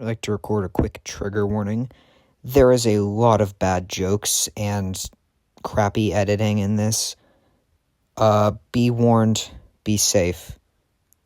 I'd like to record a quick trigger warning. There is a lot of bad jokes and crappy editing in this. Be warned, be safe.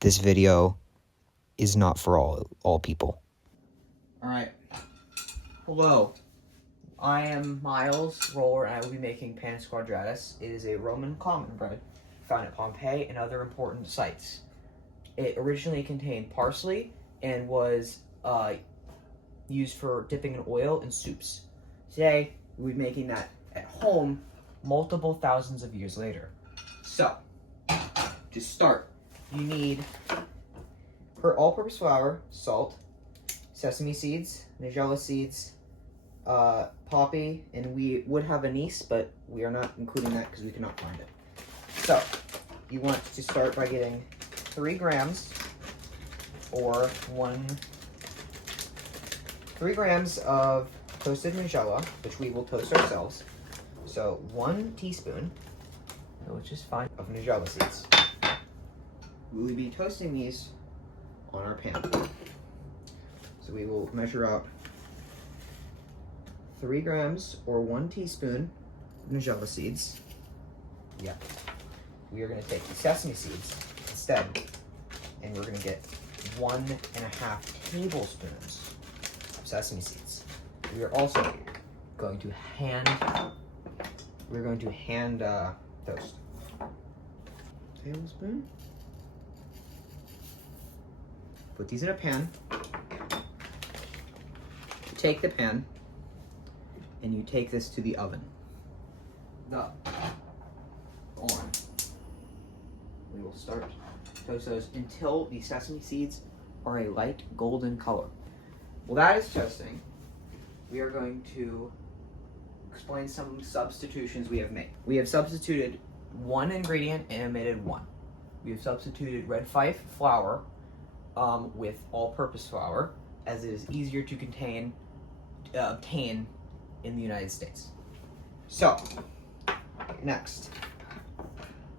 This video is not for all people. Alright. Hello. I am Miles Roller and I will be making Panis Quadratus. It is a Roman common bread found at Pompeii and other important sites. It originally contained parsley and was used for dipping in oil in soups. Today, we'll be making that at home multiple thousands of years later. So, to start, you need all-purpose flour, salt, sesame seeds, nigella seeds, poppy, and we would have anise, but we are not including that because we cannot find it. So, you want to start by getting 3 grams or 3 grams of toasted nigella, which we will toast ourselves. So 1 teaspoon, which is fine, of nigella seeds. We will be toasting these on our pan. So we will measure out 3 grams or 1 teaspoon of nigella seeds. Yeah. We are going to take the sesame seeds instead, and we're going to get 1.5 tablespoons of sesame seeds. We are also going to hand toast. Tablespoon. Put these in a pan. You take the pan and you take this to the oven. We will start to toast those until the sesame seeds are a light golden color. While that is toasting, we are going to explain some substitutions we have made. We have substituted 1 ingredient and omitted 1. We have substituted red fife flour with all-purpose flour, as it is easier to obtain in the United States. So, next,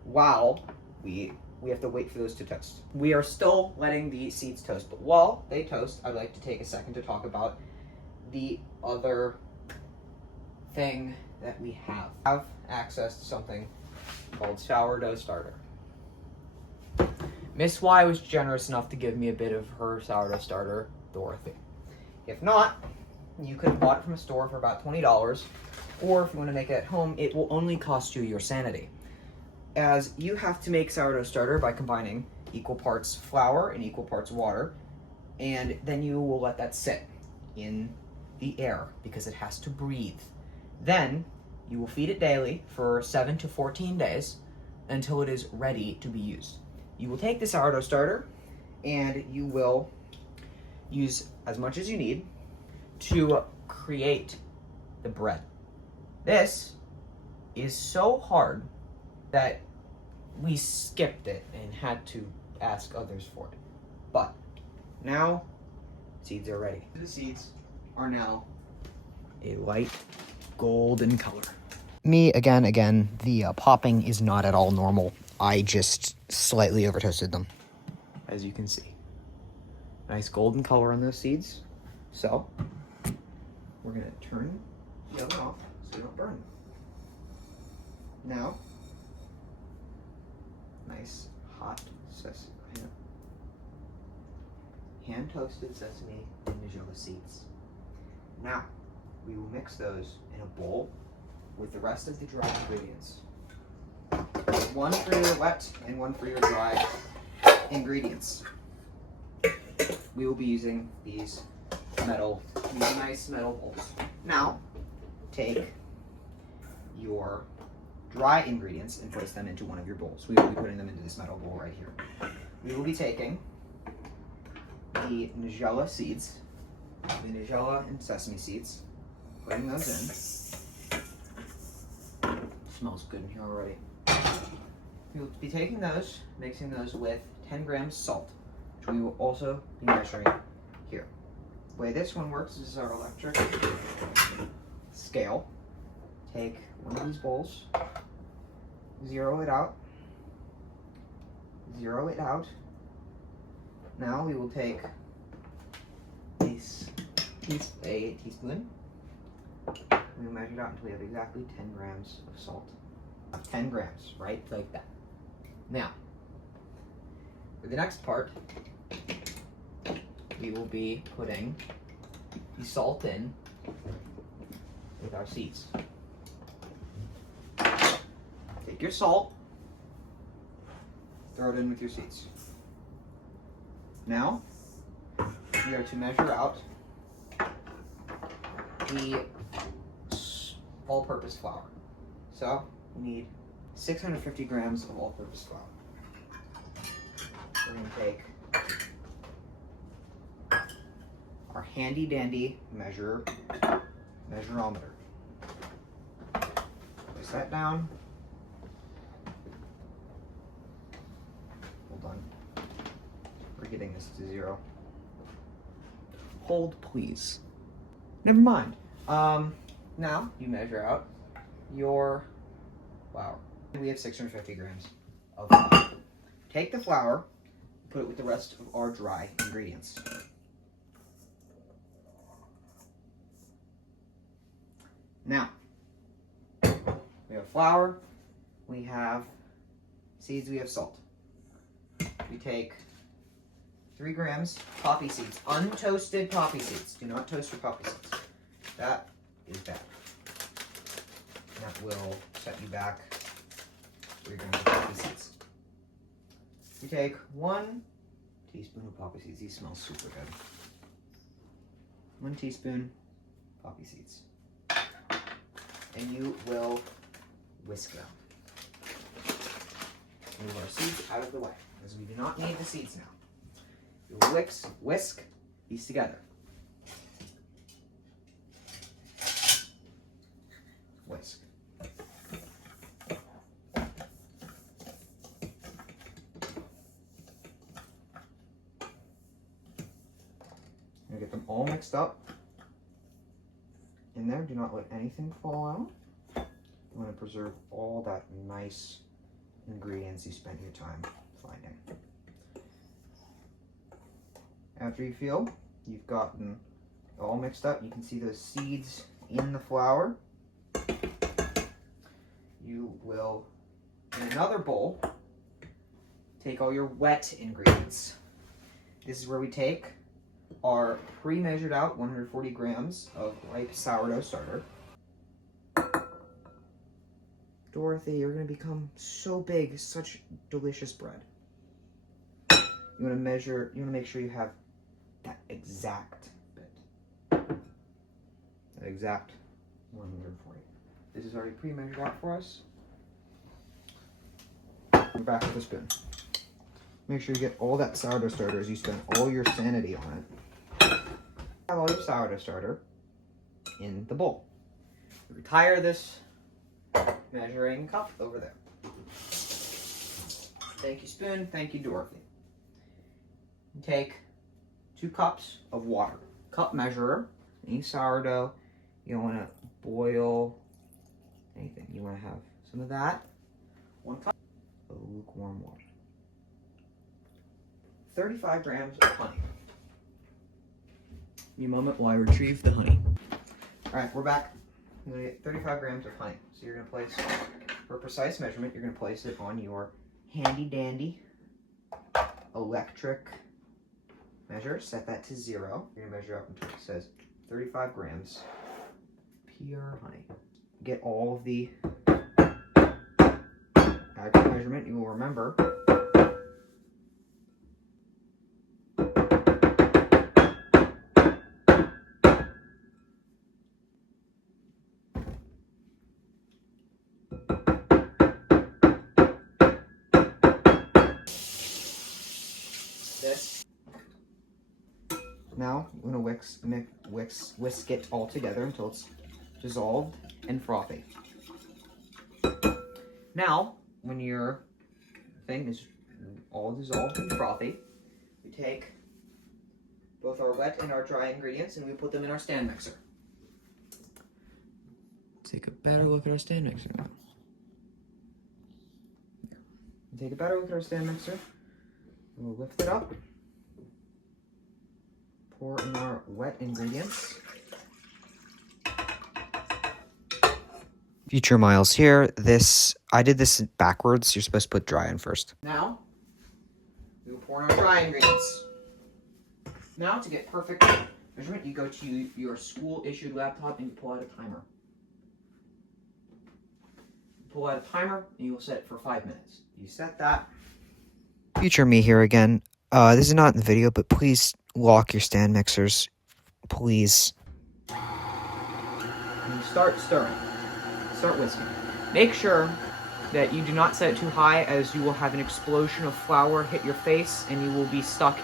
while we have to wait for those to toast. We are still letting the seeds toast, but while they toast, I'd like to take a second to talk about the other thing that we have. I have access to something called sourdough starter. Miss Y was generous enough to give me a bit of her sourdough starter, Dorothy. If not, you could have bought it from a store for about $20, or if you want to make it at home, it will only cost you your sanity, as you have to make sourdough starter by combining equal parts flour and equal parts water, and then you will let that sit in the air because it has to breathe. Then you will feed it daily for 7 to 14 days until it is ready to be used. You will take the sourdough starter and you will use as much as you need to create the bread. This is so hard that we skipped it and had to ask others for it. But now, seeds are ready. The seeds are now a light golden color. Me, again, the popping is not at all normal. I just slightly over-toasted them. As you can see. Nice golden color on those seeds. So, we're going to turn the oven off so they don't burn. Now, nice hot hand-toasted sesame and nigella seeds. Now, we will mix those in a bowl with the rest of the dry ingredients. 1 for your wet and 1 for your dry ingredients. We will be using these nice metal bowls. Now, take your dry ingredients and place them into one of your bowls. We will be putting them into this metal bowl right here. We will be taking the nigella seeds, the nigella and sesame seeds, putting those in. Smells good in here already. We will be taking those, mixing those with 10 grams salt, which we will also be measuring here. The way this one works is our electric scale. Take one of these bowls, zero it out. Now we will take a a teaspoon. We measure it out until we have exactly 10 grams of salt. 10 grams, right? Like that. Now, for the next part, we will be putting the salt in with our seeds. Take your salt, throw it in with your seeds. Now, we are to measure out the all-purpose flour. So, we need 650 grams of all-purpose flour. We're going to take our handy-dandy measurometer. Place that down. Hold on. We're getting this to 0. Hold, please. Never mind. Now you measure out your flour. We have 650 grams of flour. Take the flour, put it with the rest of our dry ingredients. Now, we have flour, we have seeds, we have salt. We take 3 grams poppy seeds, untoasted poppy seeds. Do not toast your poppy seeds. That is bad. That will set you back 3 grams of poppy seeds. You take 1 teaspoon of poppy seeds. These smell super good. 1 teaspoon poppy seeds. And you will whisk them. Move our seeds out of the way, because we do not need the seeds now. You whisk these together. Whisk. You get them all mixed up in there. Do not let anything fall out. You want to preserve all that nice ingredients you spent your time finding. After you feel you've gotten it all mixed up, you can see those seeds in the flour. You will, in another bowl, take all your wet ingredients. This is where we take our pre-measured out 140 grams of ripe sourdough starter. Dorothy, you're going to become so big, such delicious bread. You want to make sure you have that exact bit. That exact 140. This is already pre-measured out for us. We're back with a spoon. Make sure you get all that sourdough starter as you spend all your sanity on it. Have all your sourdough starter in the bowl. Retire this measuring cup over there. Thank you, spoon. Thank you, Dorothy. Take 2 cups of water. Cup measurer. Any sourdough. You don't want to boil anything. You want to have some of that. 1 cup of lukewarm water. 35 grams of honey. Give me a moment while I retrieve the honey. Alright, we're back. You're going to get 35 grams of honey. So you're going to place, for precise measurement, you're going to place it on your handy-dandy electric measure. Set that to 0. You're going to measure up until it says 35 grams pure honey. Get all of the accurate measurement. You will remember this. Now, I'm going to whisk it all together until it's dissolved and frothy. Now, when your thing is all dissolved and frothy, we take both our wet and our dry ingredients and we put them in our stand mixer. Let's take a better look at our stand mixer now. Take a better look at our stand mixer. We'll lift it up. pour in our wet ingredients. Future Miles here. I did this backwards. You're supposed to put dry in first. Now, we will pour in our dry ingredients. Now, to get perfect measurement, you go to your school-issued laptop and you pull out a timer. You pull out a timer and you will set it for 5 minutes. You set that. Future me here again. This is not in the video, but please lock your stand mixers. Please. And you start stirring. Start whisking. Make sure that you do not set it too high, as you will have an explosion of flour hit your face and you will be stuck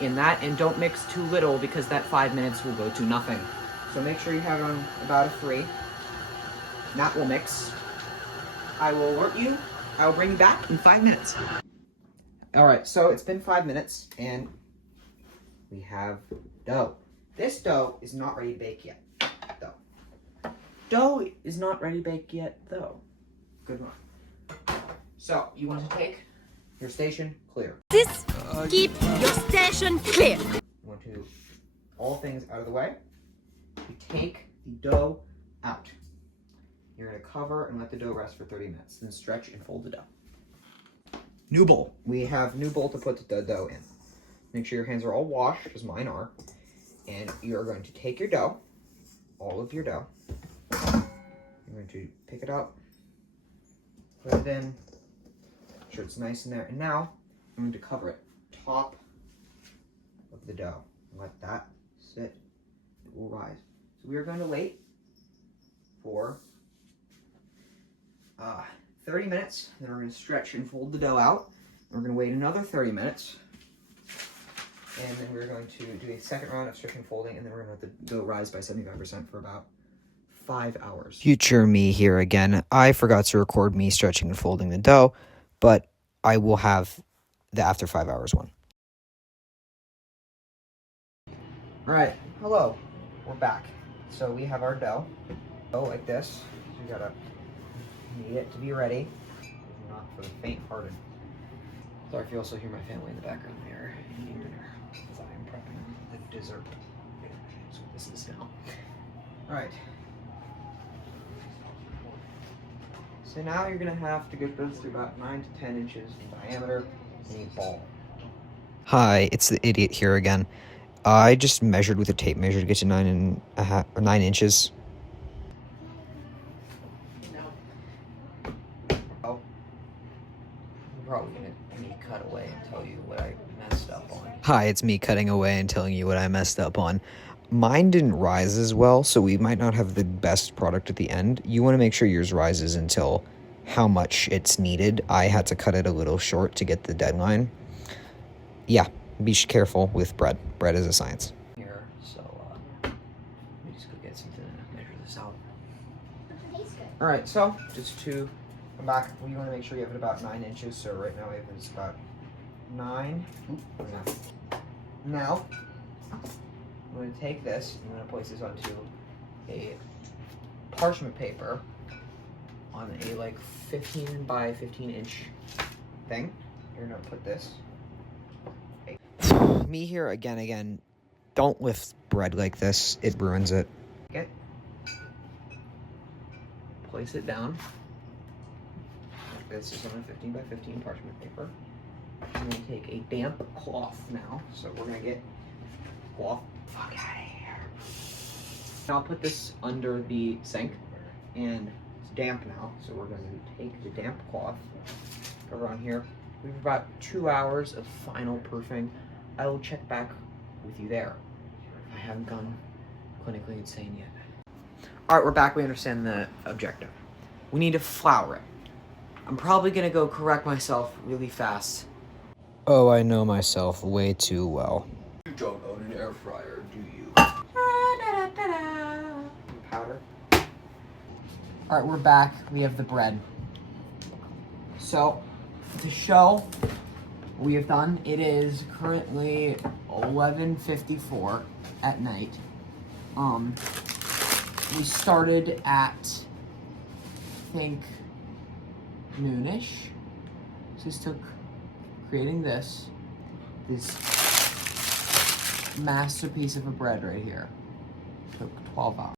in that. And don't mix too little, because that 5 minutes will go to nothing. So make sure you have on about a 3. That will mix. I will alert you. I will bring you back in 5 minutes. Alright, so it's been 5 minutes and we have dough. This dough is not ready to bake yet, though. Dough is not ready to bake yet, though. Good one. So, you want to take your station clear. This keep your station clear. You want to, all things out of the way. You take the dough out. You're going to cover and let the dough rest for 30 minutes. Then stretch and fold the dough. New bowl. We have new bowl to put the dough in. Make sure your hands are all washed, as mine are. And you're going to take your dough, all of your dough. You're going to pick it up, put it in, make sure it's nice in there. And now, I'm going to cover it, top of the dough. Let that sit. It will rise. So we are going to wait for 30 minutes. Then we're going to stretch and fold the dough out. We're going to wait another 30 minutes. And then we're going to do a second round of stretch and folding, and then we're going to let the dough rise by 75% for about 5 hours. Future me here again. I forgot to record me stretching and folding the dough, but I will have the after 5 hours one. Alright, hello. We're back. So we have our dough. Dough like this. You gotta need it to be ready. Not for the faint-hearted. Sorry if you also hear my family in the background. They're eating dinner. As I am prepping the dessert. That's what this is now. Alright. So now you're gonna have to get this to about 9 to 10 inches in diameter in a ball. Hi, it's the idiot here again. I just measured with a tape measure to get to 9 inches. Oh. I'm probably gonna cut away and tell you what I messed up on. Hi, it's me cutting away and telling you what I messed up on. Mine didn't rise as well, so we might not have the best product at the end. You want to make sure yours rises until how much it's needed. I had to cut it a little short to get the deadline. Yeah, be careful with bread. Bread is a science. Here, so let me just go get something to measure this out. Alright, so just to come back, we want to make sure you have it about 9 inches. So right now we have this about 9. Now, I'm going to take this, I'm going to place this onto a parchment paper on a like 15 by 15 inch thing. You're going to put this. Me here again. Don't lift bread like this. It ruins it. Okay. Place it down. This is on a 15 by 15 parchment paper. I'm going to take a damp cloth now. So we're going to get cloth. Fuck out of here. Now I'll put this under the sink, and it's damp now. So we're going to take the damp cloth, put it on here. We have about 2 hours of final proofing. I will check back with you there. I haven't gone clinically insane yet. Alright, we're back. We understand the objective. We need to flour it. I'm probably gonna go correct myself really fast. Oh, I know myself way too well. You don't own an air fryer, do you? Powder. Alright, we're back. We have the bread. So, to show what we have done, it is currently 11:54 at night. We started at, I think, noonish. So this took creating this masterpiece of a bread right here. Took 12 hours.